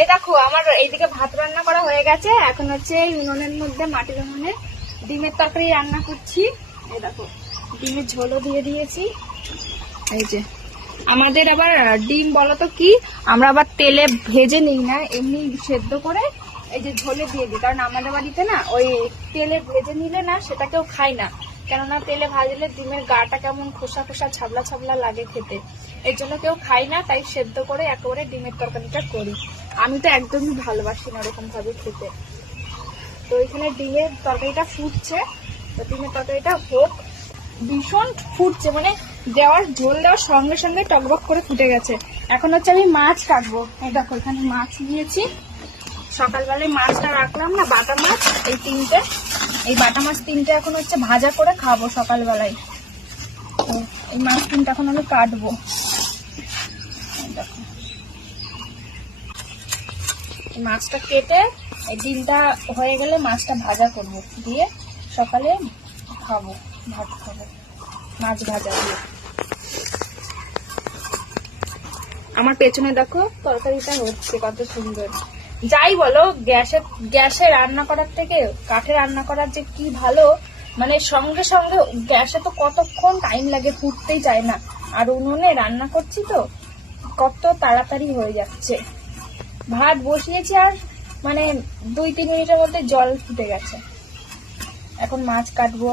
এই দেখো আমার এইদিকে ভাত রান্না করা হয়ে গেছে। এখন হচ্ছে এই উনুনের মধ্যে মাটির উনুনে ডিমের তরকারি রান্না করছি। এই দেখো ডিমের ঝোলও দিয়ে দিয়েছি। এই যে আমাদের আবার ডিম বলতো কি, আমরা আবার তেলে ভেজে নিই না, এমনি সেদ্ধ করে এই যে ঝোলে দিয়ে দিই। কারণ আমাদের বাড়িতে না ওই তেলে ভেজে নিলে না সেটা কেউ খায় না, কেননা তেলে ভাজলে ডিমের গাটা কেমন খোসা খোসা ছাবলা ছাবলা লাগে খেতে, এর জন্য কেউ খায় না। তাই সেদ্ধ করে একেবারে ডিমের তরকারিটা করি। আমি তো একদমই ভালোবাসি না ওরকম ভাবে খেতে। তো এখানে ডিমের তরকারিটা ফুটছে, তো ডিমের তরকারিটা হোক। ভীষণ ফুটছে, মানে দেওয়ার ঝোল দেওয়ার সঙ্গে সঙ্গে টকবক করে ফুটে গেছে। এখন হচ্ছে আমি মাছ কাটবো। এই দেখো এখানে মাছ নিয়েছি, সকালবেলায় মাছটা রাখলাম না, বাটা মাছ এই তিনটে, এই বাটা মাছ তিনটে এখন হচ্ছে ভাজা করে খাবো সকালবেলায়। তো এই মাছ তিনটে এখন আমি কাটবো। দেখো মাছটা কেটে এই ডিমটা হয়ে গেলে মাছটা ভাজা করব, দিয়ে সকালে খাবো, ভাত খাবো মাছ ভাজা দিয়ে। আমার পেছনে দেখো তরকারিটা হচ্ছে কত সুন্দর। যাই বলো, গ্যাসে রান্না করার থেকে কাঠে রান্না করার যে কি ভালো, মানে সঙ্গে সঙ্গে গ্যাসে তো কতক্ষণ টাইম লাগে, ফুটতেই চায় না। আর উনুনে রান্না করছি তো কত তাড়াতাড়ি হয়ে যাচ্ছে। ভাত বসিয়েছি আর মানে 2-3 মিনিটের মধ্যে জল ফুটে গেছে। এখন মাছ কাটবো।